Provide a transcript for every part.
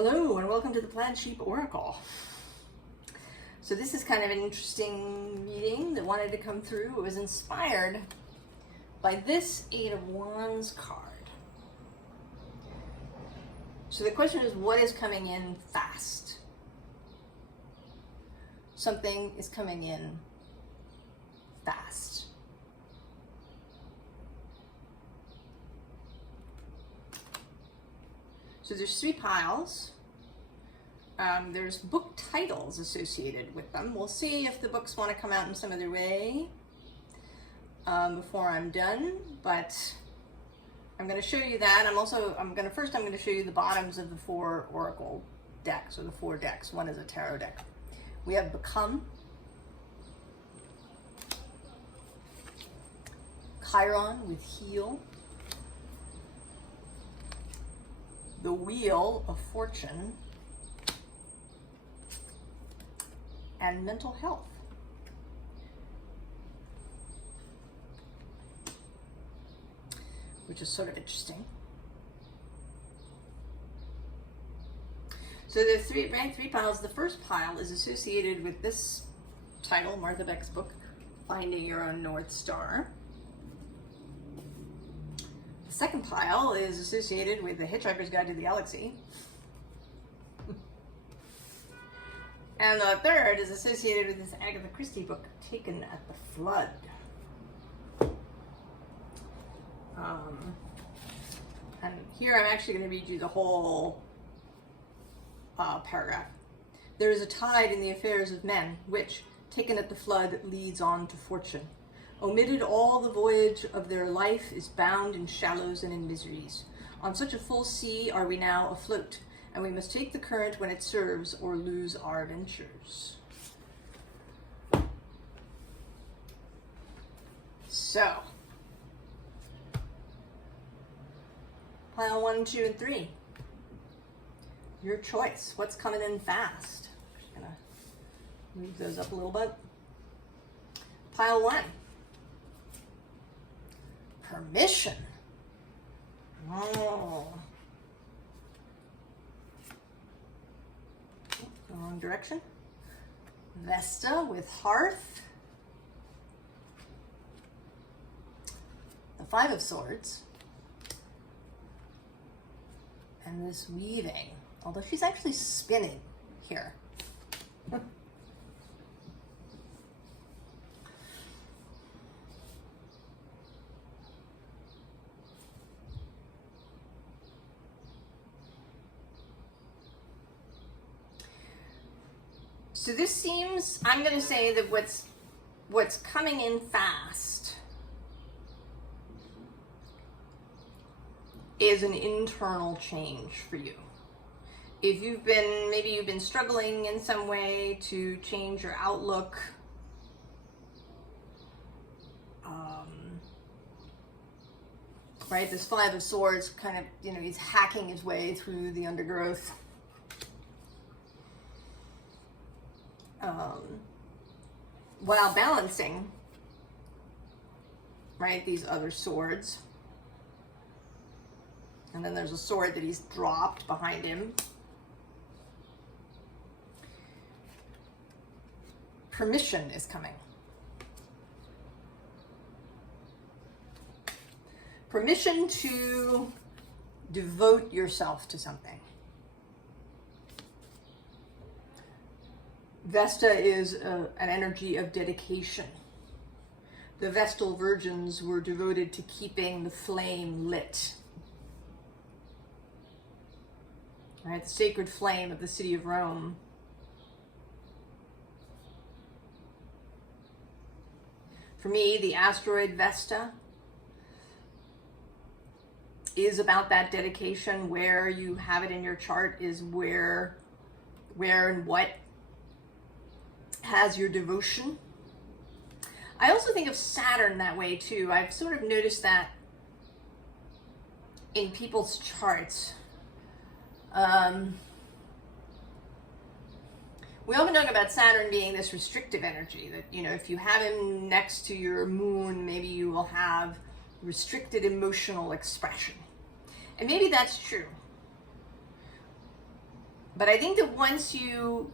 Hello and welcome to the Plaid Sheep Oracle. So this is kind of an interesting reading that wanted to come through. It was inspired by this Eight of Wands card. So the question is, what is coming in fast? Something is coming in fast. So there's three piles. There's book titles associated with them. We'll see if the books want to come out in some other way before I'm done, but I'm going to show you that. I'm going to show you the bottoms of the four oracle decks, or the four decks. One is a tarot deck. We have Become, Chiron with Heal, the Wheel of Fortune, and Mental Health. Which is sort of interesting. So there's three piles. The first pile is associated with this title, Martha Beck's book, Finding Your Own North Star. The second pile is associated with The Hitchhiker's Guide to the Galaxy. And the third is associated with this Agatha Christie book, Taken at the Flood. And here I'm actually going to read you the whole paragraph. There is a tide in the affairs of men, which, taken at the flood, leads on to fortune. Omitted all the voyage of their life is bound in shallows and in miseries. On such a full sea are we now afloat, and we must take the current when it serves or lose our ventures. So, pile 1, 2, and 3. Your choice. What's coming in fast? Just gonna move those up a little bit. Pile 1. Permission. Oh. The wrong direction. Vesta with Hearth. The Five of Swords. And this weaving. Although she's actually spinning here. So this seems, I'm going to say that what's coming in fast is an internal change for you. If maybe you've been struggling in some way to change your outlook, right? This Five of Swords kind of, he's hacking his way through the undergrowth. While balancing, right, these other swords. And then there's a sword that he's dropped behind him. Permission is coming. Permission to devote yourself to something. Vesta is an energy of dedication. The Vestal virgins were devoted to keeping the flame lit. Right, the sacred flame of the city of Rome. For me, the asteroid Vesta is about that dedication. Where you have it in your chart is where and what has your devotion. I also think of Saturn that way too. I've sort of noticed that in people's charts. We often talk about Saturn being this restrictive energy that, if you have him next to your moon, maybe you will have restricted emotional expression. And maybe that's true. But I think that once you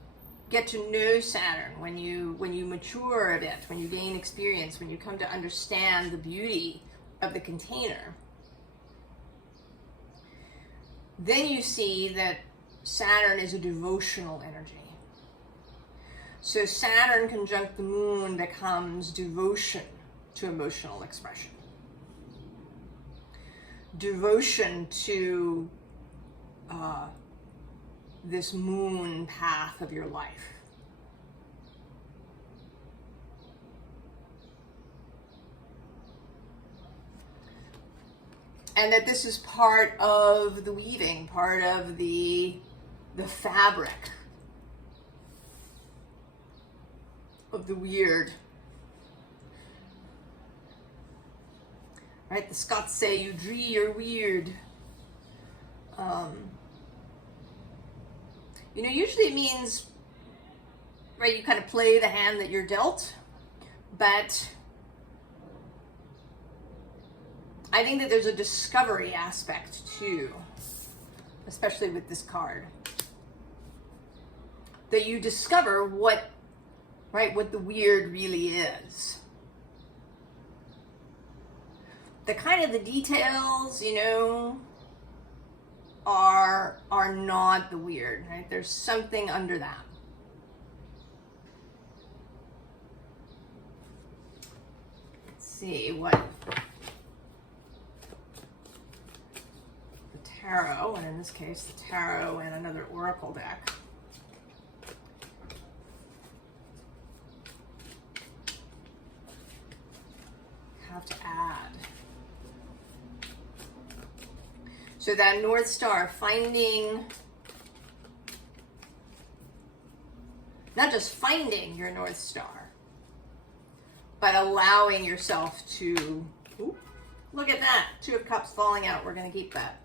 get to know Saturn, when you mature a bit, when you gain experience, when you come to understand the beauty of the container, then you see that Saturn is a devotional energy. So Saturn conjunct the moon becomes devotion to emotional expression. Devotion to this moon path of your life. And that this is part of the weaving, part of the fabric of the weird. Right? The Scots say, you dree your weird. You know, usually it means, right, you kind of play the hand that you're dealt, but I think that there's a discovery aspect too, especially with this card. That you discover what the weird really is. The kind of the details, you know, are not the weird, right? There's something under that. Let's see what the tarot, and in this case the tarot and another oracle deck, have to add. So that North Star, finding, not just finding your North Star, but allowing yourself to, ooh, look at that, 2 of Cups falling out. We're going to keep that.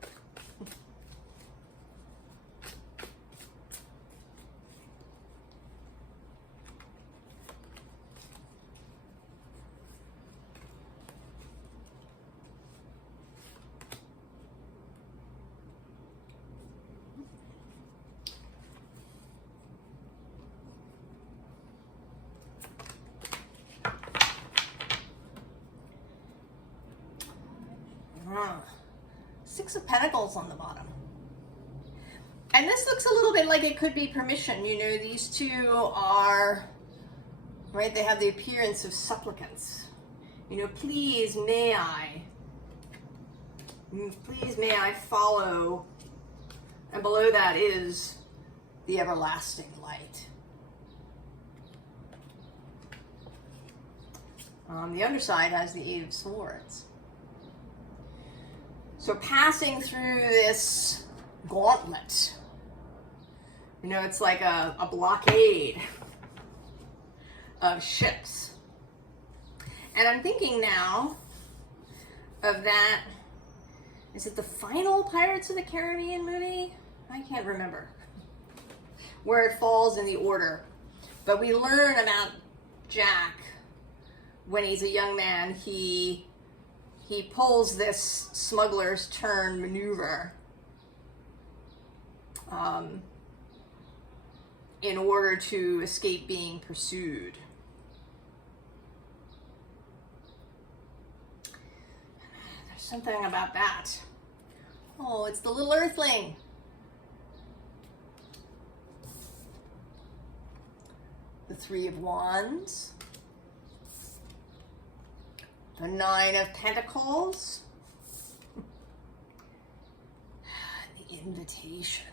Six of Pentacles on the bottom. And this looks a little bit like it could be permission. You know, these two are, right, they have the appearance of supplicants. You know, please may I follow. And below that is the everlasting light. On the underside has the 8 of Swords. So passing through this gauntlet, you know, it's like a blockade of ships. And I'm thinking now of that, is it the final Pirates of the Caribbean movie? I can't remember where it falls in the order. But we learn about Jack when he's a young man. He pulls this smuggler's turn maneuver in order to escape being pursued. There's something about that. Oh, it's the little earthling. The 3 of Wands. The 9 of Pentacles. The Invitation.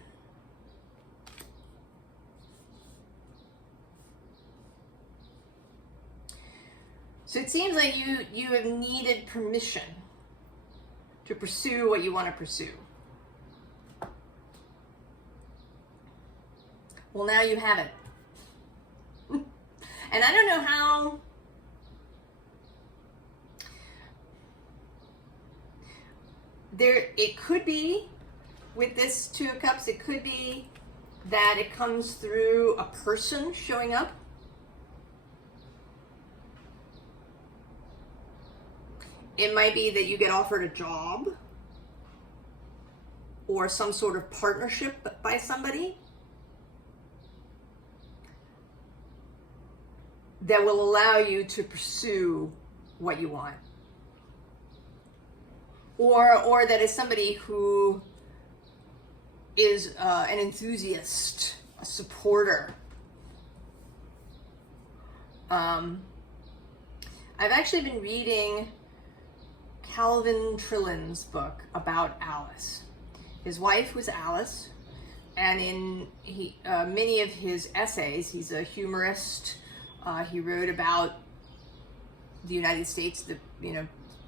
So it seems like you have needed permission to pursue what you want to pursue. Well, now you have it. And I don't know how it could be with this 2 of Cups, it could be that it comes through a person showing up. It might be that you get offered a job or some sort of partnership by somebody. that will allow you to pursue what you want. Or that is somebody who is an enthusiast, a supporter. I've actually been reading Calvin Trillin's book about Alice. His wife was Alice, and in many of his essays, he's a humorist. He wrote about the United States, the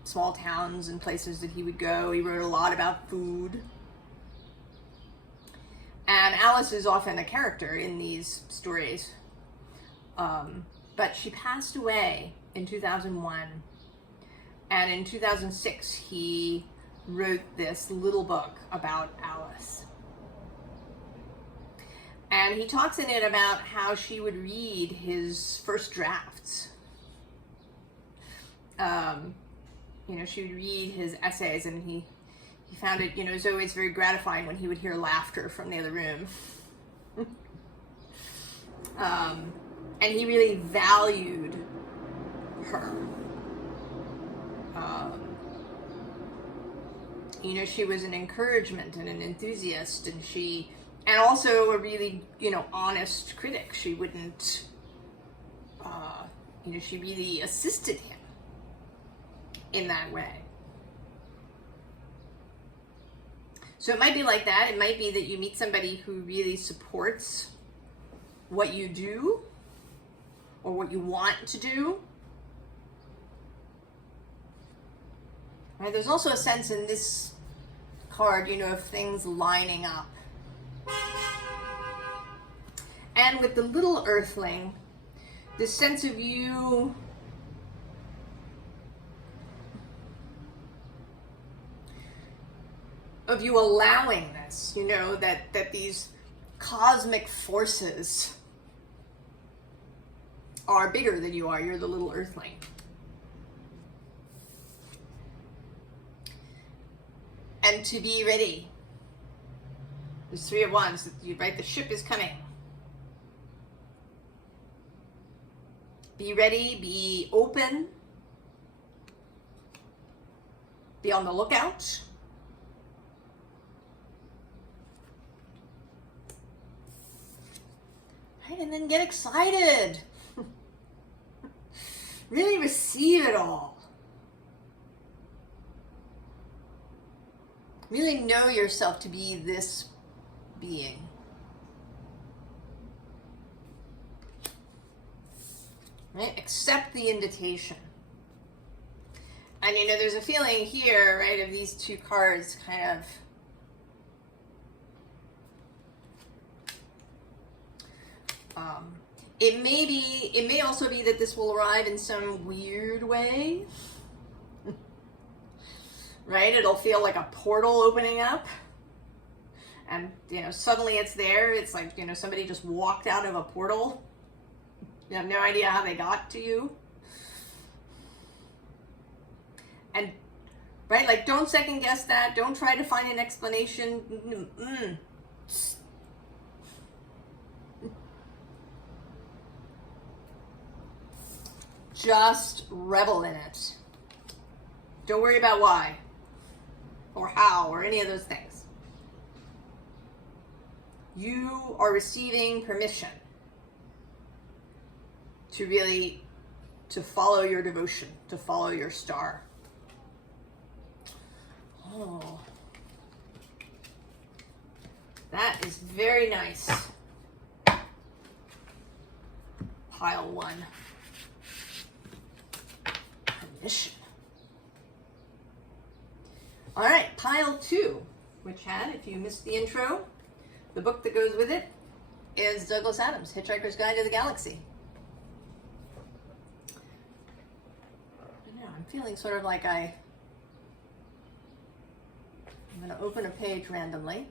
small towns and places that he would go. He wrote a lot about food. And Alice is often a character in these stories. But she passed away in 2001. And in 2006, he wrote this little book about Alice. And he talks in it about how she would read his first drafts. She would read his essays, and he found it, it was always very gratifying when he would hear laughter from the other room. And he really valued her. She was an encouragement and an enthusiast, and also a really, honest critic. She wouldn't, she really assisted him in that way. So it might be like that. It might be that you meet somebody who really supports what you do or what you want to do. Right? There's also a sense in this card, of things lining up. And with the little earthling, this sense of you allowing this, that these cosmic forces are bigger than you are. You're the little earthling. And to be ready. There's Three of Wands, right? The ship is coming. Be ready, be open, be on the lookout. Right, and then get excited. Really receive it all. Really know yourself to be this being. Right? Accept the invitation. And there's a feeling here, right, of these two cards kind of it may also be that this will arrive in some weird way. Right? It'll feel like a portal opening up. And, suddenly it's there. It's like, somebody just walked out of a portal. You have no idea how they got to you. And, right, like, don't second guess that. Don't try to find an explanation. Just revel in it. Don't worry about why or how or any of those things. You are receiving permission to follow your devotion, to follow your star. Oh, that is very nice. Pile 1. Permission. All right, pile 2, which had, if you missed the intro, the book that goes with it is Douglas Adams' Hitchhiker's Guide to the Galaxy. I know, I'm feeling sort of like I'm going to open a page randomly.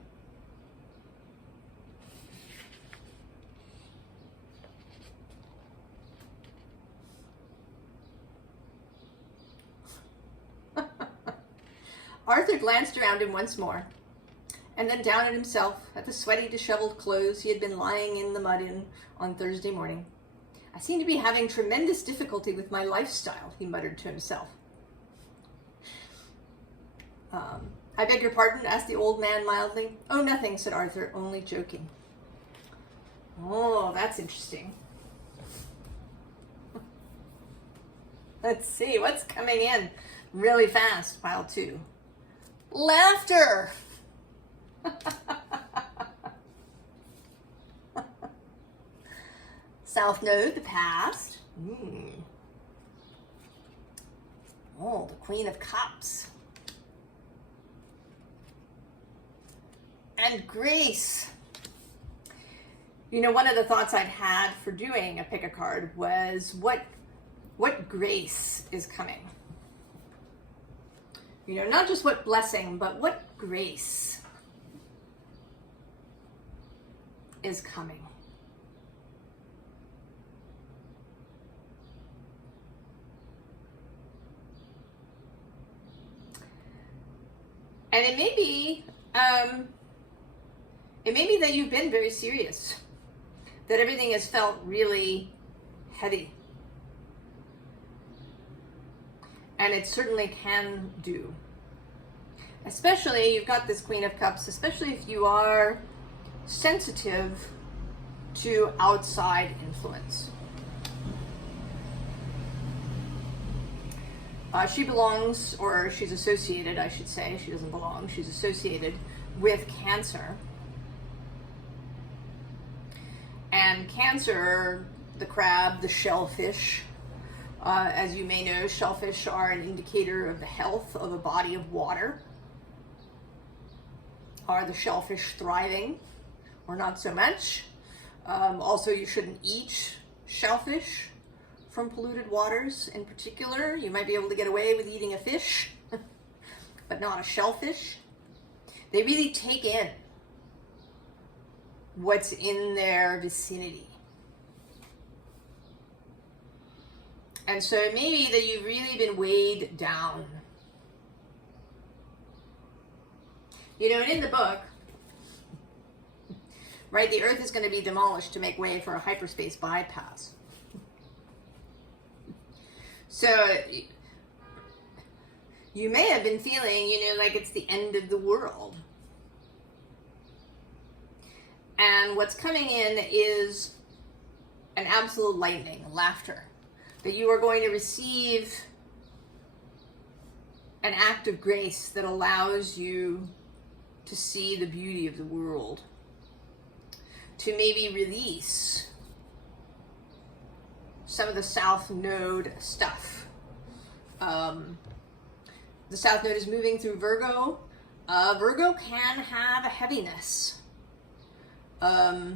Arthur glanced around him once more, and then down at himself, at the sweaty, disheveled clothes he had been lying in the mud in on Thursday morning. I seem to be having tremendous difficulty with my lifestyle, he muttered to himself. I beg your pardon, asked the old man mildly. Oh, nothing, said Arthur, only joking. Oh, that's interesting. Let's see, what's coming in really fast? Pile 2. Laughter! South Node, the past. Oh, the Queen of Cups. And grace. You know, one of the thoughts I'd had for doing a pick a card was what grace is coming. You know, not just what blessing, but what grace is coming. And it may be that you've been very serious, that everything has felt really heavy. And it certainly can do. Especially, you've got this Queen of Cups, especially if you are sensitive to outside influence. She belongs, or she's associated, I should say. She doesn't belong. She's associated with Cancer. And Cancer, the crab, the shellfish, as you may know, shellfish are an indicator of the health of a body of water. Are the shellfish thriving or not so much? Also, you shouldn't eat shellfish from polluted waters in particular. You might be able to get away with eating a fish, but not a shellfish. They really take in what's in their vicinity. And so it may be that you've really been weighed down. You know, and in the book, right, the Earth is going to be demolished to make way for a hyperspace bypass. So you may have been feeling, you know, like it's the end of the world. And what's coming in is an absolute lightning, laughter. That you are going to receive an act of grace that allows you to see the beauty of the world. To maybe release some of the South Node stuff. The South Node is moving through Virgo. Virgo can have a heaviness. A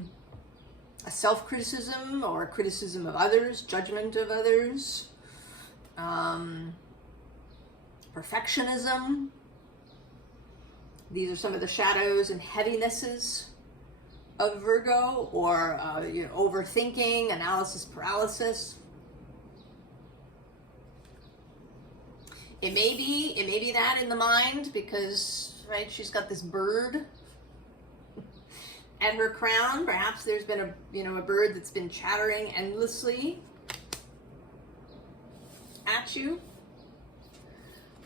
self-criticism or a criticism of others, judgment of others, perfectionism. These are some of the shadows and heavinesses of Virgo, or you know, overthinking, analysis paralysis. It may be that in the mind because, right, she's got this bird at her crown. Perhaps there's been a bird that's been chattering endlessly at you.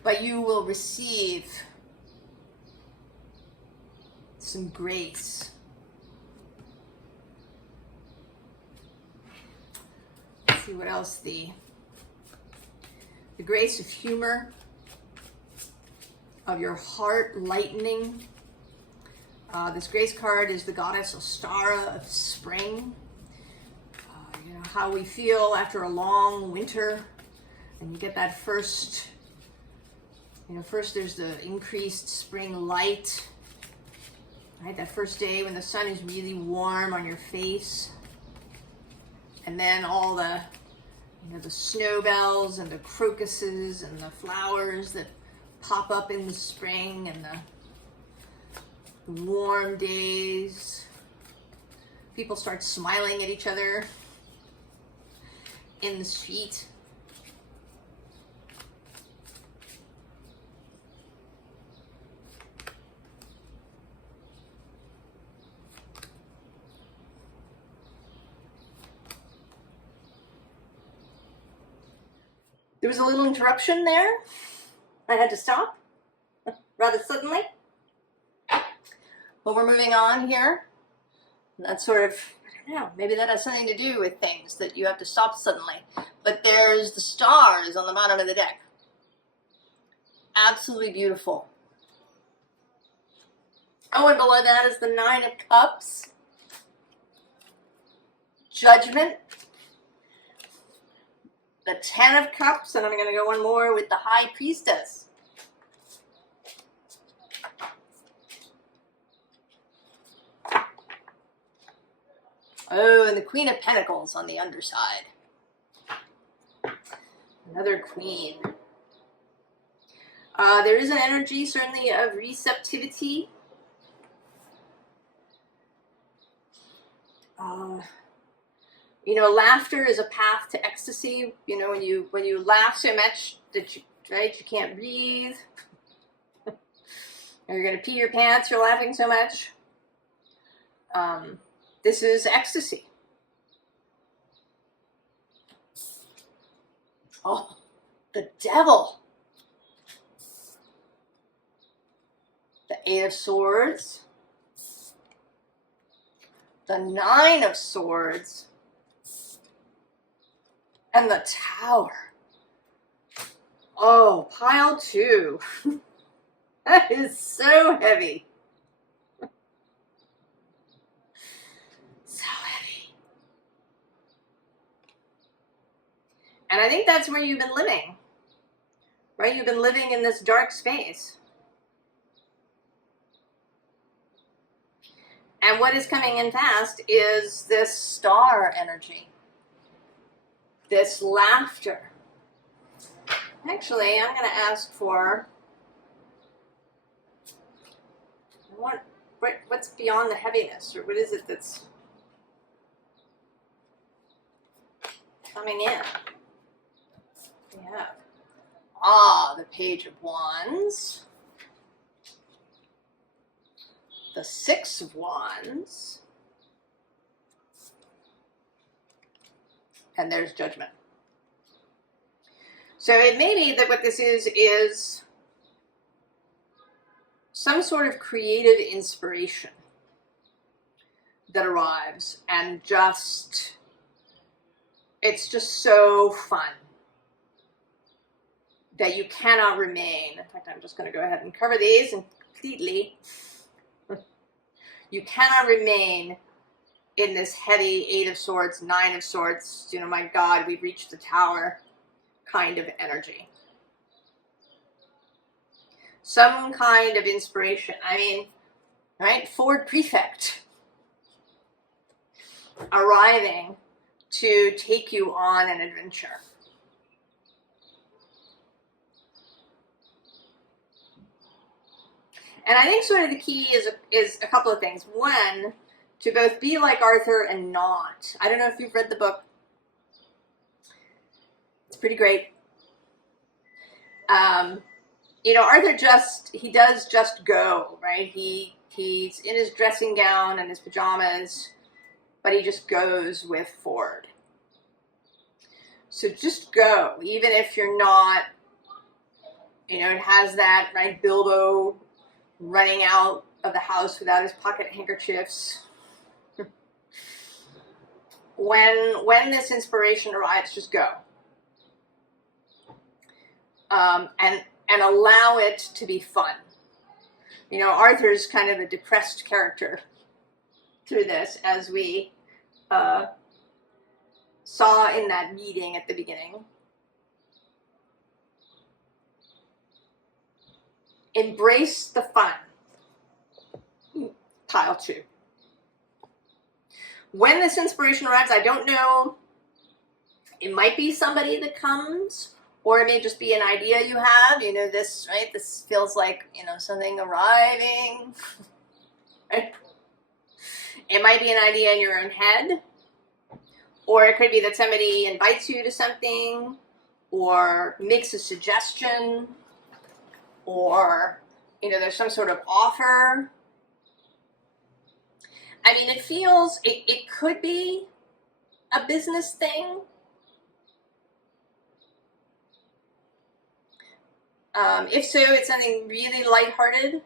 But you will receive some grace. Let's see what else. The grace of humor, of your heart lightening. This grace card is the goddess Ostara of spring. You know, how we feel after a long winter, and you get that first, first there's the increased spring light, right? That first day when the sun is really warm on your face, and then all the, the snowbells and the crocuses and the flowers that pop up in the spring, and the warm days. People start smiling at each other in the street. There was a little interruption there. I had to stop rather suddenly. But we're moving on here. That's sort of, I don't know, maybe that has something to do with things that you have to stop suddenly. But there's the stars on the bottom of the deck. Absolutely beautiful. Oh, and below that is the Nine of Cups. Judgment. The Ten of Cups, and I'm going to go one more with the High Priestess. Oh, and the Queen of Pentacles on the underside. Another Queen. There is an energy, certainly, of receptivity. You know, laughter is a path to ecstasy. You know, when you laugh so much that you can't breathe, or you're gonna pee your pants. You're laughing so much. This is ecstasy. Oh, the Devil. The Eight of Swords. The Nine of Swords. And the Tower. Oh, pile 2. That is so heavy. So heavy. And I think that's where you've been living. Right? You've been living in this dark space. And what is coming in fast is this star energy. This laughter. Actually, I'm going to ask for, what's beyond the heaviness, or what is it that's coming in? We have, the Page of Wands, the Six of Wands, and there's Judgment. So it may be that what this is some sort of creative inspiration that arrives, and it's just so fun that you cannot remain. In fact, I'm just going to go ahead and cover these and completely. You cannot remain in this heavy Eight of Swords, Nine of Swords, you know, my God, we've reached the Tower kind of energy. Some kind of inspiration. I mean, right? Ford Prefect arriving to take you on an adventure. And I think sort of the key is a couple of things. One, to both be like Arthur and not. I don't know if you've read the book. It's pretty great. You know, Arthur he does just go, right? He's in his dressing gown and his pajamas, but he just goes with Ford. So just go, even if you're not, you know, it has that, right, Bilbo running out of the house without his pocket handkerchiefs. When this inspiration arrives, just go. And allow it to be fun. You know, Arthur's kind of a depressed character through this, as we saw in that meeting at the beginning. Embrace the fun. Pile 2. When this inspiration arrives, I don't know. It might be somebody that comes, or it may just be an idea you have. You know, this, right? This feels like, you know, something arriving. Right? It might be an idea in your own head, or it could be that somebody invites you to something, or makes a suggestion, or, you know, there's some sort of offer. I mean, it feels, it could be a business thing. If so, it's something really lighthearted.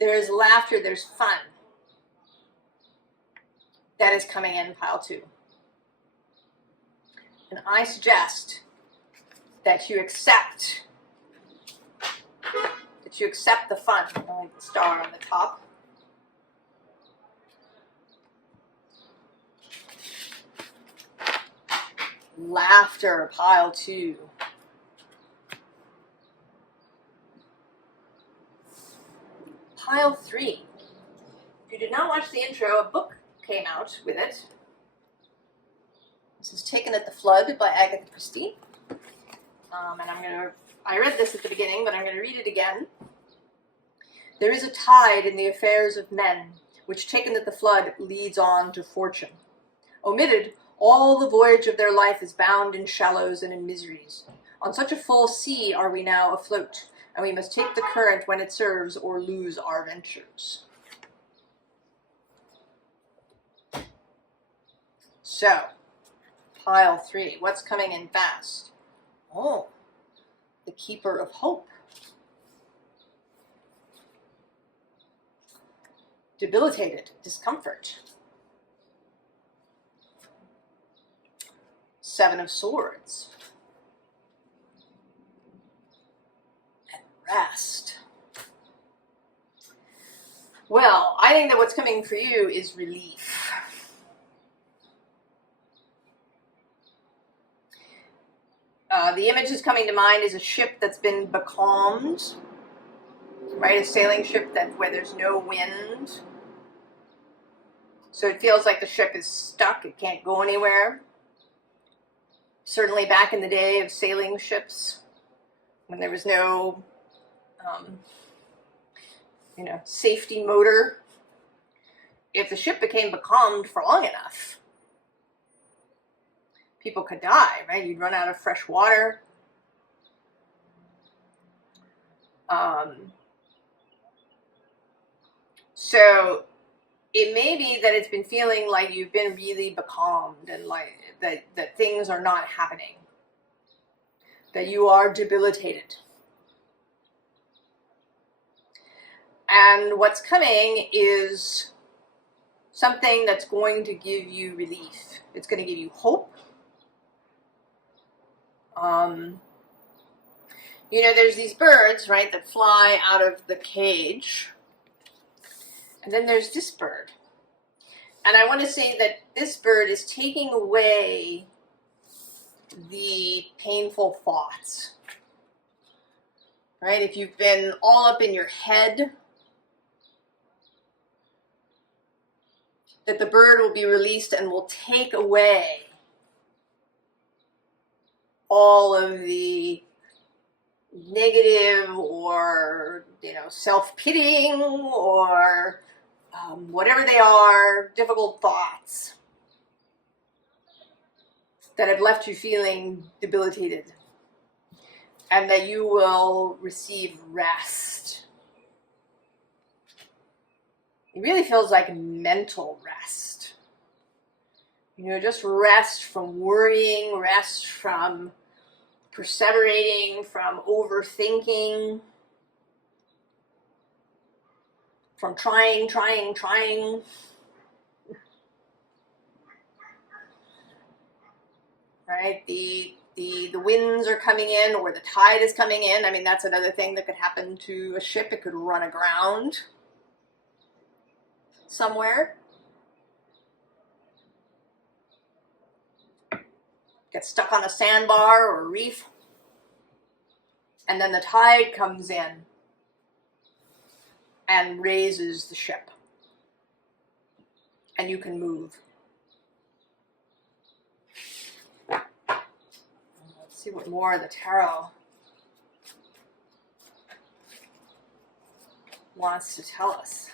There's laughter, there's fun. That is coming in pile 2. And I suggest that you accept the fun. I like the star on the top. Laughter, pile 2. Pile 3. If you did not watch the intro, a book came out with it. This is Taken at the Flood by Agatha Christie. And I read this at the beginning, but I'm going to read it again. There is a tide in the affairs of men, which taken at the flood leads on to fortune. Omitted, all the voyage of their life is bound in shallows and in miseries. On such a full sea are we now afloat, and we must take the current when it serves or lose our ventures. So, pile 3, what's coming in fast? Oh, the Keeper of Hope. Debilitated, discomfort. 7 of Swords. And rest. Well, I think that what's coming for you is relief. The image that's coming to mind is a ship that's been becalmed, right? A sailing ship where there's no wind. So it feels like the ship is stuck, it can't go anywhere. Certainly back in the day of sailing ships, when there was no, safety motor, if the ship became becalmed for long enough, people could die, right? You'd run out of fresh water. So it may be that it's been feeling like you've been really becalmed and like that things are not happening, that you are debilitated. And what's coming is something that's going to give you relief. It's going to give you hope. There's these birds, right, that fly out of the cage. And then there's this bird. And I want to say that this bird is taking away the painful thoughts, right? If you've been all up in your head, that the bird will be released and will take away all of the negative or, self-pitying or whatever they are, difficult thoughts that have left you feeling debilitated, and that you will receive rest. It really feels like mental rest. Just rest from worrying, rest from perseverating, from overthinking, from trying. Right? The winds are coming in, or the tide is coming in. I mean, that's another thing that could happen to a ship. It could run aground somewhere. Get stuck on a sandbar or a reef. And then the tide comes in and raises the ship. And you can move. Let's see what more the tarot wants to tell us.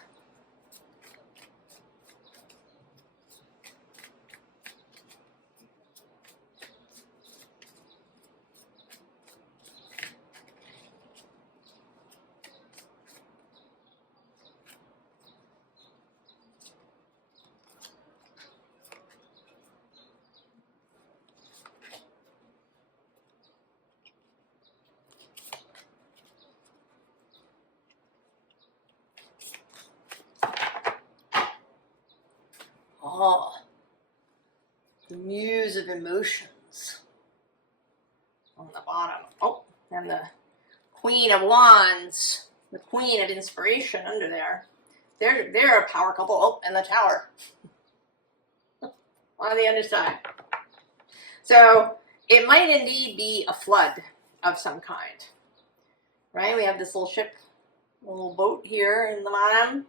Oh, the Muse of Emotions on the bottom. Oh, and the Queen of Wands, the Queen of Inspiration under there. They're a power couple. Oh, and the Tower on the other side. So it might indeed be a flood of some kind, right? We have this little ship, a little boat here in the bottom.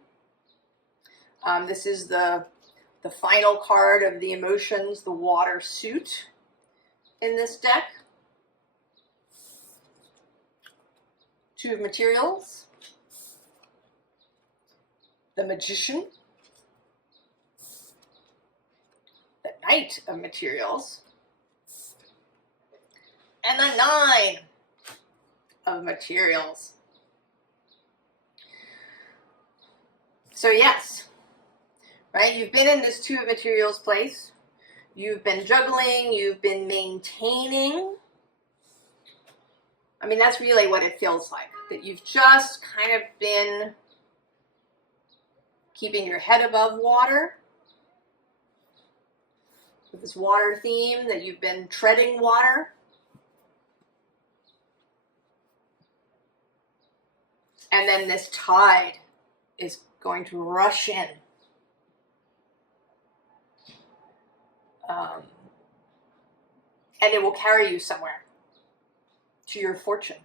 This is the final card of the emotions, the water suit in this deck. Two of materials, the Magician, the Knight of materials, and the Nine of materials. So yes, right, you've been in this Two of materials place. You've been juggling, you've been maintaining. I mean, that's really what it feels like, that you've just kind of been keeping your head above water with this water theme, that you've been treading water. And then this tide is going to rush in. And it will carry you somewhere, to your fortune.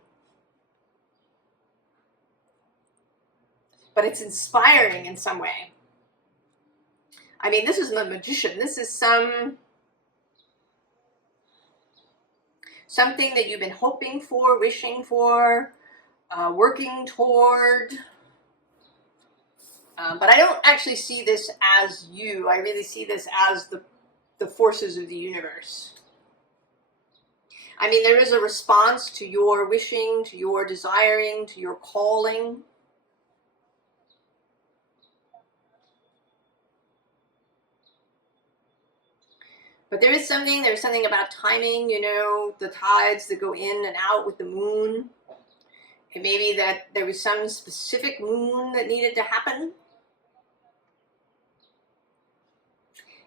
But it's inspiring in some way. I mean, this is the Magician. This is something that you've been hoping for, wishing for, working toward. But I don't actually see this as you. I really see this as the forces of the universe. I mean, there is a response to your wishing, to your desiring, to your calling. But there's something about timing, you know, the tides that go in and out with the moon. It may be that there was some specific moon that needed to happen.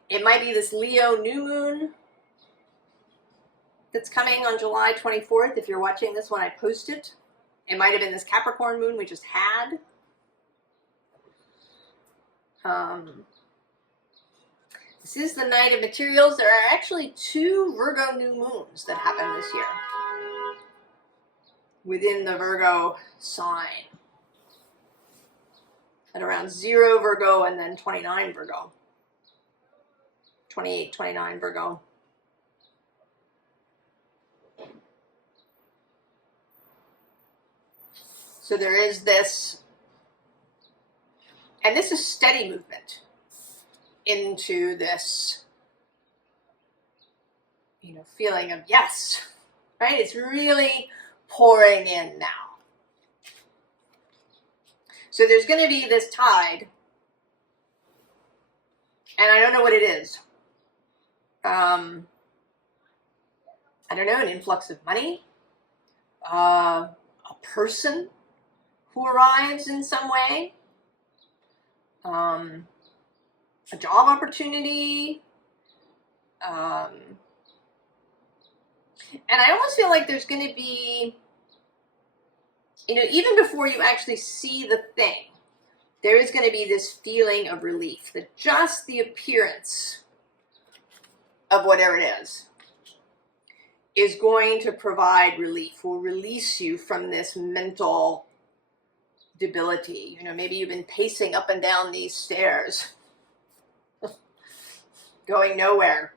It might be this Leo new moon that's coming on July 24th. If you're watching this when I post it, it might have been this Capricorn moon we just had. This is the Knight of Materials. There are actually 2 Virgo new moons that happen this year within the Virgo sign. At around 0 Virgo and then 29 Virgo. 28, 29 Virgo. So there is this, and this is steady movement into this, you know, feeling of yes, right? It's really pouring in now. So there's going to be this tide, and I don't know what it is. I don't know, an influx of money, a person who arrives in some way, a job opportunity, and I almost feel like there's going to be, you know, even before you actually see the thing, there is going to be this feeling of relief, that just the appearance of whatever it is going to provide relief, will release you from this mental debility. You know, maybe you've been pacing up and down these stairs, going nowhere.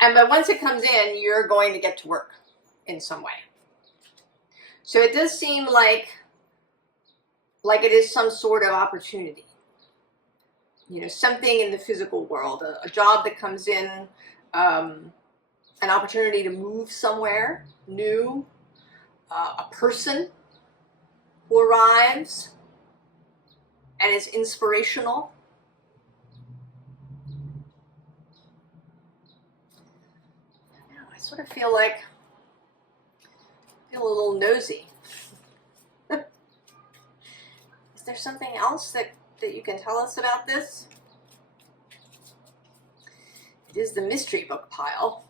But once it comes in, you're going to get to work in some way. So it does seem like it is some sort of opportunity. You know, something in the physical world, a job that comes in, an opportunity to move somewhere new, a person who arrives and is inspirational. I sort of feel a little nosy. Is there something else that you can tell us about this? It is the mystery book pile,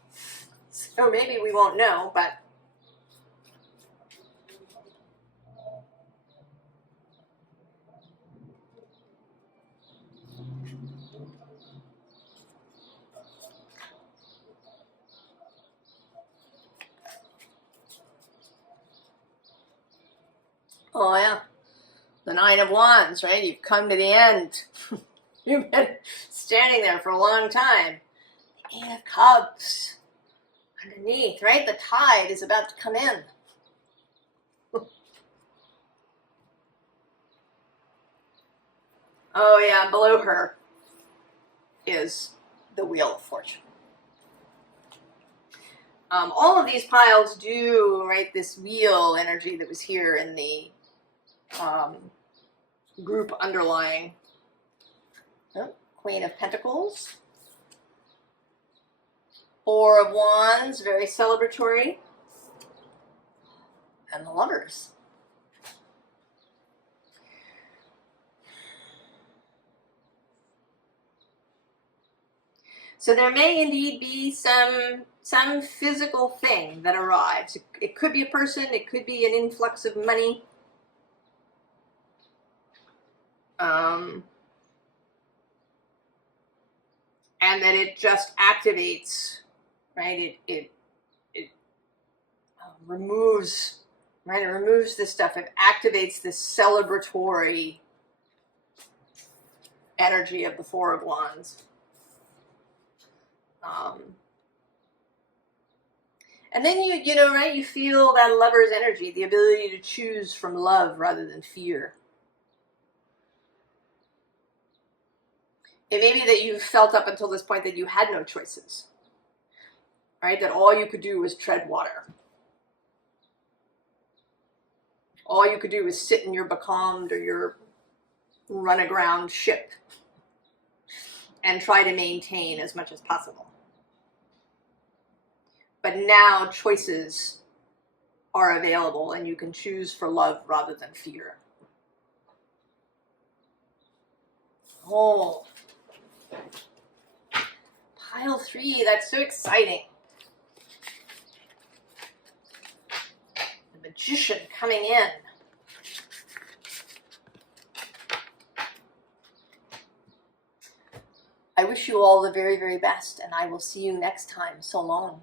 so maybe we won't know, but oh yeah, the Nine of Wands, right? You've come to the end. You've been standing there for a long time. The Eight of Cups underneath, right? The tide is about to come in. Oh yeah, below her is the Wheel of Fortune. All of these piles do, right, this wheel energy that was here in the group underlying. Oh, Queen of Pentacles. Four of Wands, very celebratory. And the Lovers. So there may indeed be some physical thing that arrives. It could be a person, it could be an influx of money. And that it just activates, right? It removes, right? It removes this stuff. It activates this celebratory energy of the Four of Wands. And then you know, right? You feel that Lover's energy, the ability to choose from love rather than fear. It may be that you felt up until this point that you had no choices, right? That all you could do was tread water. All you could do was sit in your becalmed or your run-aground ship and try to maintain as much as possible. But now choices are available and you can choose for love rather than fear. Oh, pile 3, that's so exciting. The Magician coming in. I wish you all the very, very best, and I will see you next time. So long.